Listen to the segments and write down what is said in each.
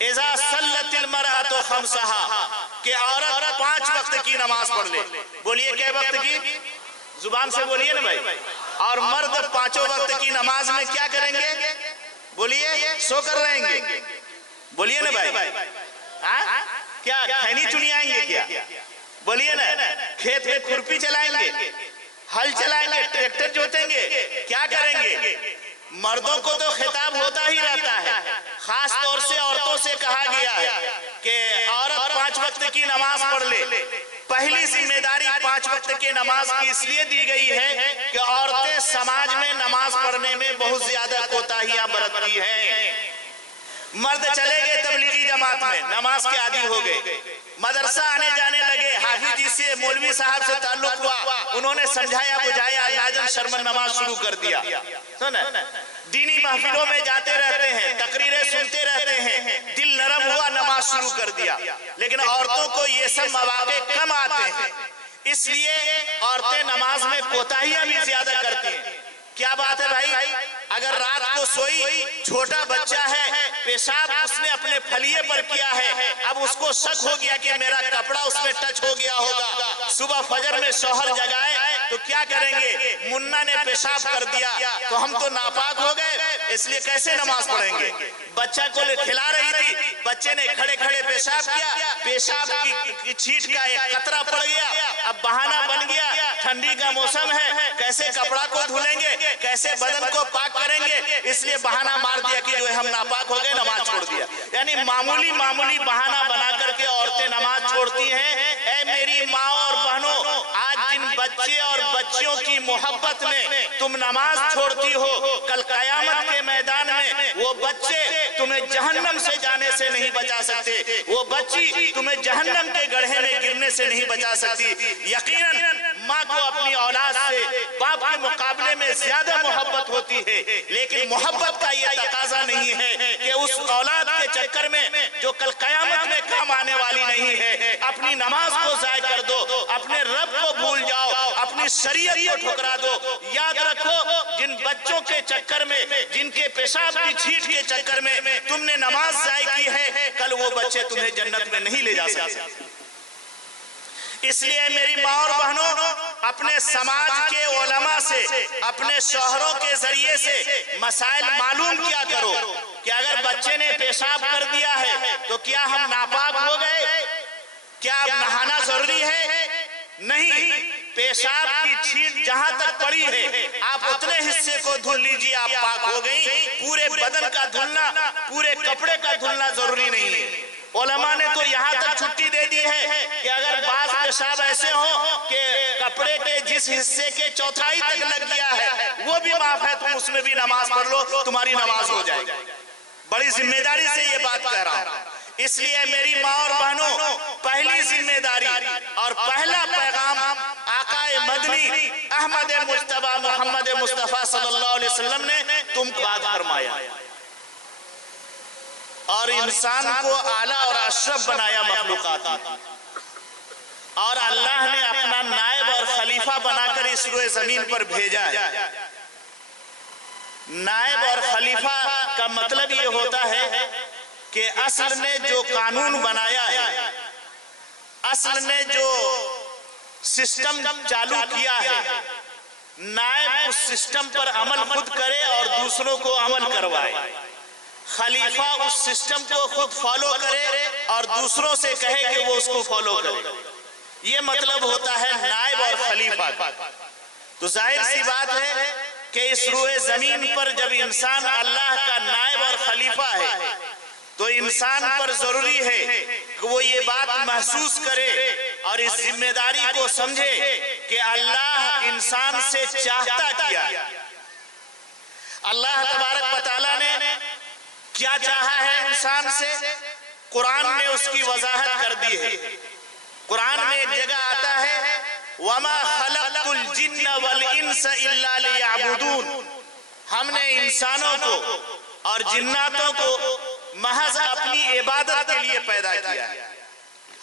اذا صلت المرأۃ خمسہا کہ عورت 5 وقت کی نماز پڑھ لے. بولیے کئے وقت کی؟ زبان سے بولیے نا بھائی. اور مرد 5 وقت کی نماز میں کیا کریں گے؟ بولیے سو کر رہیں گے. بولیے نا بھائی. کیا کھینی چنی آئیں گے کیا؟ بولیے نا. کھیت میں کھرپی چلائیں گے، ہل چلائیں گے، ٹریکٹر جوتیں گے، کیا کریں گے؟ مردوں کو تو خطاب ہوتا ہی رہتا ہے، خاص طور سے عورتوں سے کہا گیا ہے کہ عورت 5 وقت کی نماز پڑھ لے. پہلی ذمہ داری 5 وقت کی نماز کی اس لیے دی گئی ہے کہ عورتیں سماج میں نماز پڑھنے میں بہت زیادہ کوتاہیاں برتتی ہیں. مرد چلے گئے تبلیغی جماعت میں، نماز کے عادی ہو گئے، مدرسہ آنے جانے لگے، حافظ جی سے مولوی صاحب سے تعلق ہوا، انہوں نے سمجھایا بجھایا، لاجن شرمن نماز شروع کر دیا. دینی محفلوں میں جاتے رہتے ہیں، تقریریں سنتے رہتے ہیں، دل نرم ہوا، نماز شروع کر دیا. لیکن عورتوں کو یہ سب مواقع کم آتے ہیں، اس لیے عورتیں نماز میں کوتاہیاں بھی زیادہ کرتی ہیں. کیا بات ہے بھائی؟ اگر رات کو سوئی، چھوٹا بچہ ہے، پیشاب اس نے اپنے پھلیے پر کیا ہے، اب اس کو شک ہو گیا کہ میرا کپڑا اس میں ٹچ ہو گیا ہوگا. صبح فجر میں شوہر جگائے تو کیا کریں گے؟ منا نے پیشاب کر دیا تو ہم تو ناپاک ہو گئے، اس لیے کیسے نماز پڑھیں گے؟ بچہ کو کھلا رہی تھی، بچے نے کھڑے کھڑے پیشاب کیا، پیشاب کی چھینٹ کا ایک قطرہ پڑ گیا. اب بہانہ بن گیا، ٹھنڈی کا موسم ہے، کیسے کپڑا کو دھلیں گے، کیسے بدن کو پاک کریں گے؟ اس لیے بہانہ مار دیا کہ جو ہے ہم ناپاک ہو گئے، نماز چھوڑ دیا. یعنی معمولی بہانہ بنا کر کے عورتیں نماز چھوڑتی ہیں. اے میری ماں اور بہنوں، آج جن بچے اور بچیوں کی محبت میں تم نماز چھوڑتی ہو، کل قیامت کے میدان میں وہ بچے تمہیں جہنم سے جانے سے نہیں بچا سکتے، وہ بچی تمہیں جہنم کے گڑھے میں گرنے سے نہیں بچا سکتی. یقیناً ماں کو اپنی اولاد سے باپ کے مقابلے میں زیادہ محبت ہوتی ہے، لیکن محبت کا یہ تقاضا نہیں ہے کہ اس اولاد کے چکر میں جو کل قیامت میں کام آنے والی نہیں ہے، اپنی نماز کو ضائع کر دو، اپنے رب کو بھول جاؤ، اپنی شریعت کو ٹھکرا دو. یاد رکھو، جن بچوں کے چکر میں، جن کے پیشاب کی چھینٹ کے چکر میں تم نے نماز ضائع کی ہے، کل وہ بچے تمہیں جنت میں نہیں لے جا سکتے. اس لیے میری ماں اور بہنوں، اپنے سماج کے علماء سے، اپنے شوہروں کے ذریعے سے مسائل معلوم کیا کرو کہ اگر بچے نے پیشاب کر دیا ہے تو کیا ہم ناپاک ہو گئے؟ کیا اب نہانا ضروری ہے؟ نہیں. پیشاب کی چھینٹ جہاں تک پڑی ہے آپ اتنے حصے کو دھل لیجئے، آپ پاک ہو گئی. پورے بدن کا دھلنا، پورے کپڑے کا دھلنا ضروری نہیں ہے. علماء نے تو یہاں تک چھٹی دے دی ہے کہ اگر بعض پیشاب ایسے ہوں کہ کپڑے کے جس حصے کے چوتھائی تک لگ گیا ہے وہ بھی معاف ہے، تم اس میں بھی نماز پڑھ لو، تمہاری نماز ہو جائے گی. بڑی ذمہ داری سے یہ بات کہہ رہا ہوں. اس لیے میری ماں اور بہنوں، پہلی ذمہ داری اور پہلا پیغام آقا مدنی احمد مجتبی محمد مصطفیٰ صلی اللہ علیہ وسلم نے تم کو بات فرمایا اور انسان کو اعلیٰ اور اشرف بنایا مخلوقات میں، اور اللہ نے اپنا نائب اور خلیفہ بنا کر اس روئے زمین پر بھیجا ہے. نائب اور خلیفہ کا مطلب یہ ہوتا ہے کہ اصل نے جو قانون بنایا ہے، اصل نے جو سسٹم چالو کیا ہے، نائب اس سسٹم پر عمل خود کرے اور دوسروں کو عمل کروائے. خلیفہ اس سسٹم کو خود فالو کرے اور دوسروں سے کہے کہ وہ اس کو فالو کرے. یہ مطلب ہوتا ہے نائب اور خلیفہ. تو ظاہر سی بات ہے کہ اس روئے زمین پر جب انسان اللہ کا نائب اور خلیفہ ہے تو انسان پر ضروری ہے کہ وہ یہ بات محسوس کرے اور اس ذمہ داری کو سمجھے کہ اللہ انسان سے چاہتا کیا. اللہ تبارک و تعالیٰ نے کیا چاہا ہے انسان سے، قرآن میں اس کی وضاحت کر دی ہے. قرآن میں ایک جگہ آتا ہے وَمَا خَلَقْتُ الْجِنَّ وَالْإِنسَ إِلَّا لِيَعْبُدُونَ، ہم نے انسانوں کو اور جناتوں کو محض اپنی عبادت کے لیے پیدا کیا ہے.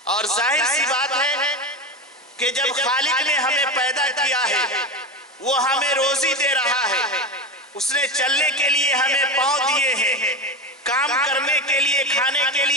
اور ظاہر سی بات ہے کہ جب خالق نے ہمیں پیدا کیا ہے وہ ہمیں روزی دے رہا ہے، اس نے چلنے کے لیے ہمیں پاؤں دیے ہیں، کام کرنے کے لیے، کھانے کے لیے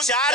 4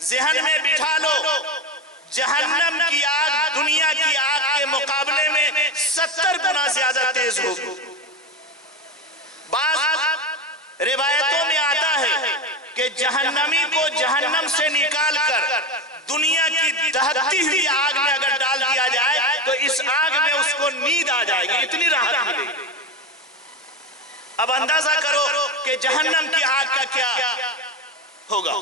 ذہن میں بٹھا لو، جہنم کی آگ دنیا کی آگ کے مقابلے میں 70 گنا زیادہ تیز ہوگی۔ بعض روایتوں میں آتا ہے کہ جہنمی کو جہنم سے نکال کر دنیا کی دہکتی ہوئی آگ میں اگر ڈال دیا جائے تو اس آگ میں اس کو نیند آ جائے گی، اتنی راحت ملے گی۔ اب اندازہ کرو کہ جہنم کی آگ کا کیا ہوگا،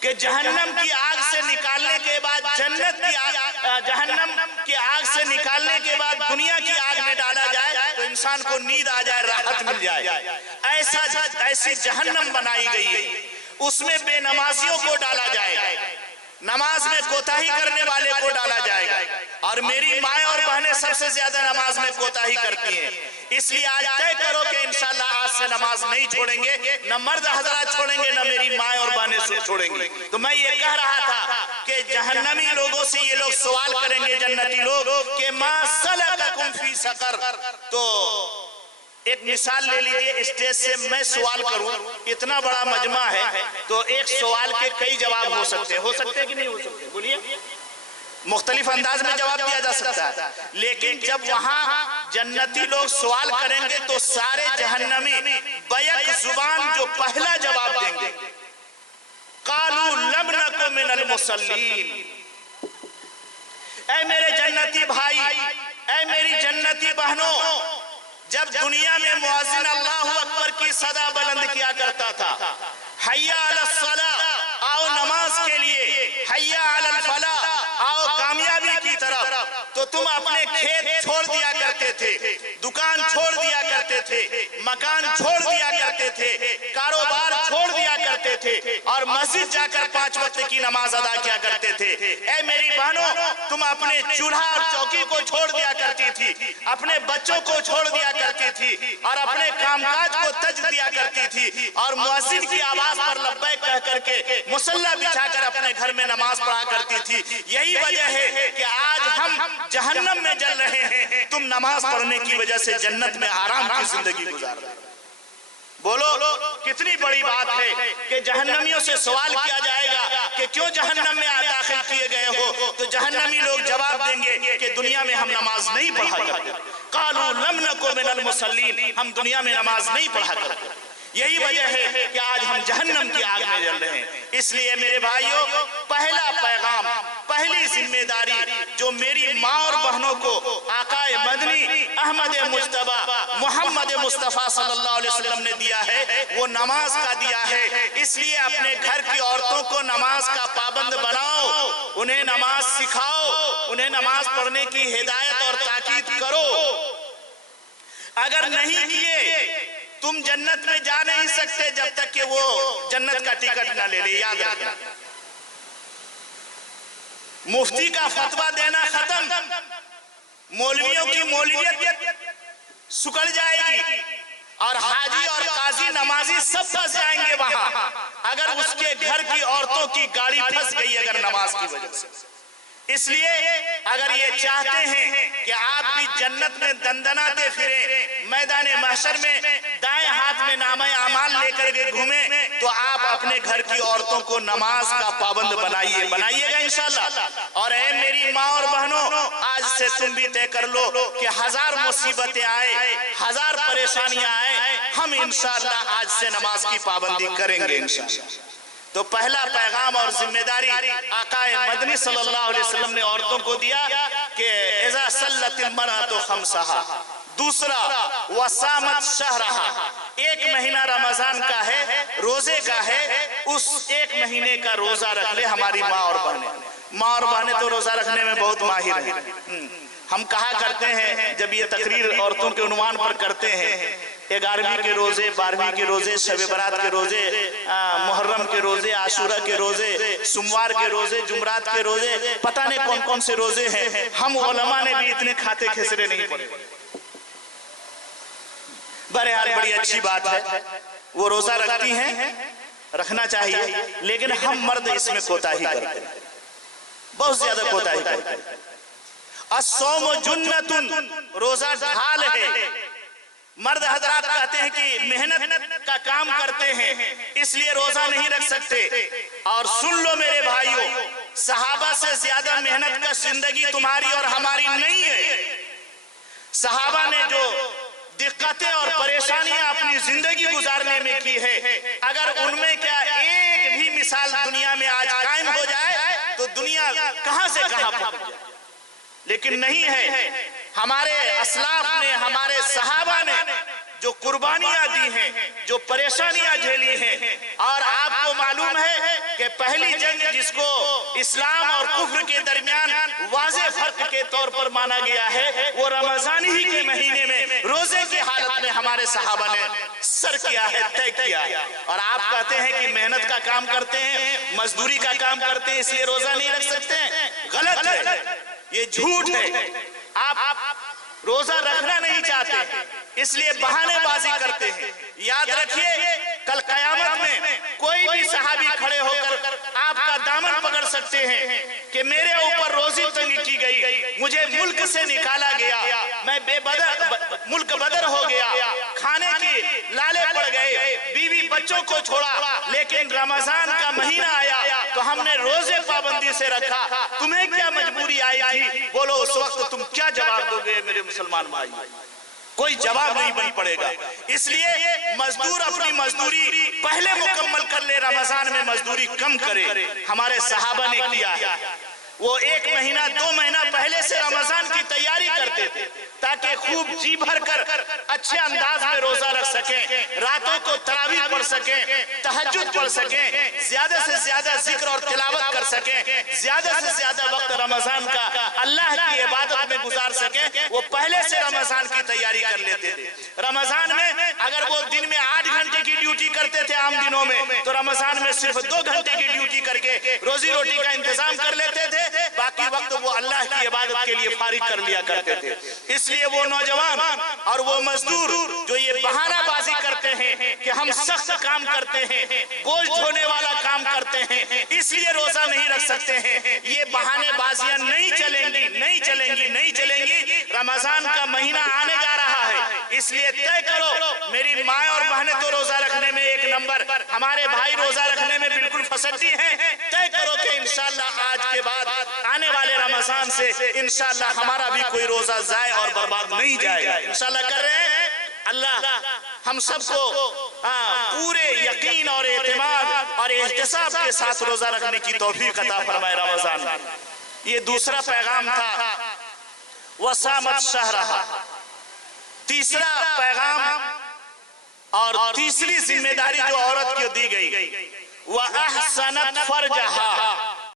کہ جہنم کی آگ سے نکالنے کے بعد جنت کی آگ، جہنم کی آگ سے نکالنے کے بعد دنیا کی آگ میں ڈالا جائے تو انسان کو نیند آ جائے، راحت مل جائے۔ ایسی جہنم بنائی گئی ہے، اس میں بے نمازیوں کو ڈالا جائے گا، نماز میں کوتاہی کرنے والے کو ڈالا جائے گا، اور میری مائیں اور بہنیں سب سے زیادہ نماز میں کوتاہی کرتی ہیں۔ اس لیے آج طے کرو کہ انشاءاللہ آج سے نماز نہیں چھوڑیں گے، نہ مرد حضرات چھوڑیں گے، نہ میری مائیں اور بہنیں چھوڑیں گے۔ تو میں یہ کہہ رہا تھا کہ جہنمی لوگوں سے یہ لوگ سوال کریں گے، جنتی لوگ، کہ ما سلککم فی سقر۔ تو ایک مثال لے لیجئے، اسٹیج سے میں سوال کروں، اتنا بڑا مجمع ہے تو ایک سوال کے کئی جواب ہو سکتے ہیں کہ نہیں ہو سکتے؟ بولیے، مختلف انداز میں جواب دیا جا سکتا ہے، لیکن جب وہاں جنتی لوگ سوال کریں گے تو سارے جہنمی بیک زبان جو پہلا جواب دیں گے، قالوا لم نک من المصلین۔ اے میرے جنتی بھائی، اے میری جنتی بہنوں، جب دنیا میں مؤذن اللہ اکبر کی صدا بلند کیا کرتا تھا، حی علی الصلاۃ، آؤ نماز کے لیے، حی علی الفلاح، آؤ کامیابی کی طرف، تو تم اپنے کھیت چھوڑ دیا کرتے تھے، دکان چھوڑ دیا کرتے تھے، مکان چھوڑ دیا کرتے تھے، کاروبار چھوڑ دیا کرتے تھے، اور مسجد جا کر 5 وقت کی نماز ادا کیا کرتے تھے۔ اے میری بہنوں، تم اپنے چولہا اور چوکی کو چھوڑ دیا کرتی تھی، اپنے بچوں کو چھوڑ دیا کرتی تھی، اور اپنے کام کاج کو تج دیا کرتی تھی، اور مؤذن کی آواز پر لبیک کہہ کر کے مصلی بچھا کر اپنے گھر میں نماز پڑھا کرتی تھی۔ یہی وجہ ہے کہ آج ہم جہنم میں جل رہے ہیں، تم نماز پڑھنے کی وجہ سے جنت میں آرام کی زندگی گزار رہے ہیں۔ بولو کتنی بڑی بات ہے کہ جہنمیوں سے سوال کیا جائے گا کہ کیوں جہنم میں داخل کیے گئے ہو، تو جہنمی لوگ جواب دیں گے کہ دنیا میں ہم نماز نہیں پڑھا کرتے، قالوا لم نک من المصلین، ہم دنیا میں نماز نہیں پڑھا کرتے۔ یہی وجہ ہے کہ آج ہم جہنم کی آگ میں جل رہے ہیں۔ اس لیے میرے بھائیوں، پہلا پیغام، پہلی ذمہ داری جو میری ماں اور بہنوں کو آقا مدنی احمد مجتبی محمد مصطفیٰ صلی اللہ علیہ وسلم نے دیا ہے، وہ نماز کا دیا ہے۔ اس لیے اپنے گھر کی عورتوں کو نماز کا پابند بناؤ، انہیں نماز سکھاؤ، انہیں نماز پڑھنے کی ہدایت اور تاکید کرو۔ اگر نہیں کیے تم جنت میں جا نہیں سکتے جب تک کہ وہ جنت کا ٹکٹ نہ لے لے۔ یاد رکھنا، مفتی کا فتویٰ دینا ختم، مولویوں کی مولویت سکڑ جائے گی، اور حاجی اور قاضی نمازی سب پھنس جائیں گے وہاں، اگر اس کے گھر کی عورتوں کی گاڑی پھنس گئی اگر نماز کی وجہ سے۔ اس لیے اگر یہ چاہتے ہیں کہ آپ بھی جنت میں دندناتے پھریں، میدان محشر میں دائیں ہاتھ میں نامہ اعمال لے کر کے گھومیں، تو آپ اپنے گھر کی عورتوں کو نماز کا پابند بنائیے گا انشاءاللہ۔ اور اے میری ماں اور بہنوں، آج سے تم بھی طے کر لو کہ 1000 مصیبتیں آئے، 1000 پریشانیاں آئے، ہم انشاءاللہ آج سے نماز کی پابندی کریں گے انشاءاللہ۔ تو پہلا پیغام اور ذمہ داری آقا مدنی صلی اللہ علیہ وسلم نے عورتوں کو دیا کہ اذا صلت المرأة خمسها۔ دوسرا وصامت شہرہا، ایک مہینہ رمضان کا ہے، روزے کا ہے، اس ایک مہینے کا روزہ رکھ لے ہماری ماں اور بہنیں۔ ماں اور بہنیں تو روزہ رکھنے میں بہت ماہر ہیں۔ ہم کہا کرتے ہیں جب یہ تقریر عورتوں کے عنوان پر کرتے ہیں، 11ویں کے روزے، 12ویں کے روزے، شب برات کے روزے، محرم کے روزے، عاشورہ کے روزے، سموار کے روزے، جمعرات کے روزے، پتہ نہیں کون کون سے روزے ہیں۔ ہم علماء نے بھی اتنے کھاتے کھسرے نہیں پڑے۔ بہرحال بڑی اچھی بات ہے، وہ روزہ رکھتی ہیں، رکھنا چاہیے، لیکن ہم مرد اس میں کوتاہی کرتے ہیں، بہت زیادہ کوتاہی کرتے ہیں۔ الصوم جنت، روزہ ڈھال ہے۔ مرد حضرات کہتے ہیں کہ محنت کا کام کرتے ہیں اس لیے روزہ نہیں رکھ سکتے، اور سن لو میرے بھائی، صحابہ سے زیادہ محنت کا زندگی تمہاری اور ہماری نہیں ہے۔ صحابہ نے جو دقتیں اور پریشانیاں اپنی زندگی گزارنے میں کی ہے، اگر ان میں کیا ایک بھی مثال دنیا میں آج قائم ہو جائے تو دنیا کہاں سے کہاں پہنچ جائے، لیکن نہیں ہے۔ ہمارے اسلاف نے، ہمارے صحابہ نے جو قربانیاں دی ہیں، جو پریشانیاں جھیلی ہیں، اور آپ کو معلوم ہے کہ پہلی جنگ جس کو اسلام اور کفر کے درمیان واضح فرق کے طور پر مانا گیا ہے، وہ رمضان ہی کے مہینے میں روزے کی حالت میں ہمارے صحابہ نے سر کیا ہے، طے کیا ہے۔ اور آپ کہتے ہیں کہ محنت کا کام کرتے ہیں، مزدوری کا کام کرتے ہیں، اس لیے روزہ نہیں رکھ سکتے ہیں، غلط ہے، یہ جھوٹ ہے۔ آپ روزہ رکھنا نہیں چاہتے اس لیے بہانے بازی کرتے ہیں۔ یاد رکھیے کل قیامت میں کوئی بھی صحابی کھڑے ہو کر آپ کا دامن پکڑ سکتے ہیں کہ میرے اوپر روزی تنگ کی گئی، مجھے ملک سے نکالا گیا، میں ملک بدر ہو گیا، کھانے کی لالے پڑ گئے، بیوی بچوں کو چھوڑا، لیکن رمضان کا مہینہ آیا تو ہم نے روزے پابندی سے رکھا، تمہیں کیا مجبوری آئی تھی؟ بولو اس وقت تم کیا جواب دو گے میرے مسلمان بھائی؟ کوئی جواب نہیں بن پڑے گا۔ اس لیے مزدور اپنی مزدوری پہلے مکمل کر لے، رمضان میں مزدوری کم کرے۔ ہمارے صحابہ نے کیا ہے، وہ 1 مہینہ 2 مہینہ پہلے سے رمضان کی تیاری کرتے تھے تاکہ خوب جی بھر کر اچھے انداز میں روزہ رکھ سکیں، راتوں کو تراویح پڑھ سکیں، تہجد پڑھ سکیں، زیادہ سے زیادہ ذکر اور تلاوت کر سکیں، زیادہ سے زیادہ وقت رمضان کا اللہ کی عبادت میں گزار سکیں۔ وہ پہلے سے رمضان کی تیاری کر لیتے تھے۔ رمضان میں اگر وہ دن میں 8 گھنٹے کی ڈیوٹی کرتے تھے عام دنوں میں، تو رمضان میں صرف 2 گھنٹے کی ڈیوٹی کر کے روزی روٹی کا انتظام کر لیتے تھے، باقی وقت وہ اللہ کی عبادت کے لیے فارغ کر لیا کرتے تھے۔ اس لیے وہ نوجوان اور وہ مزدور جو یہ بہانہ بازی کرتے ہیں کہ ہم سخت کام کرتے ہیں، بوجھ ڈھونے والا کام کرتے ہیں، اس لیے روزہ نہیں رکھ سکتے ہیں، یہ بہانے بازیاں نہیں چلیں گی، نہیں چلیں گی، نہیں چلیں گی۔ رمضان کا مہینہ آنے جا رہا ہے، اس لیے طے کرو، میری ماں اور بہنیں تو روزہ رکھنے میں 1 نمبر، ہمارے بھائی روزہ رکھنے میں بالکل فسدی ہیں، طے کرو کہ انشاءاللہ آج کے بعد آنے والے رمضان سے انشاءاللہ ہمارا بھی کوئی روزہ ضائع اور برباد نہیں جائے گا۔ انشاءاللہ کر رہے ہیں؟ اللہ ہم سب کو پورے یقین اور اعتماد اور احتساب کے ساتھ روزہ رکھنے کی توفیق عطا فرمائے رمضان میں۔ یہ دوسرا پیغام تھا وسامت شہرہا۔ تیسرا پیغام اور تیسری ذمہ داری جو عورت کو دی گئی، وَأَحْسَنَتْ فَرْجَهَا،